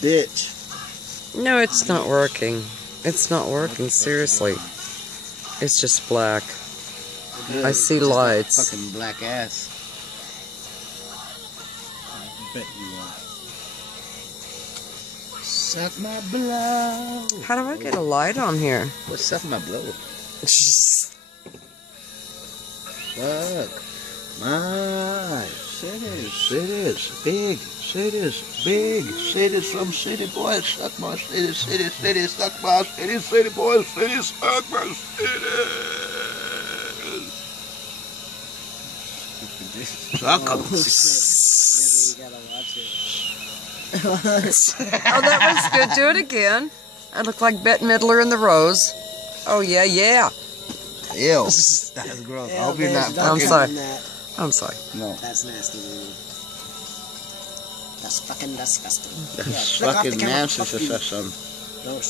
Bitch. No, it's not working. It's not working, seriously. It's just black. I see lights. Fucking black ass. I bet you are. Suck my blow. How do I get a light on here? What's suck my blow? Fuck. My cities, big cities, big cities from city boys. Suck my city, suck my city boys, city, suck my Suck 'em. You gotta watch it. Oh, that was good. Do it again. I look like Bette Midler in The Rose. Oh, yeah, yeah. Ew. That's gross. I hope you're not I'm fucking. sorry. That. I'm sorry. No. That's nasty, man. That's fucking disgusting. That's Yeah, look off the fucking camera. nasty, Fuck you. son. No,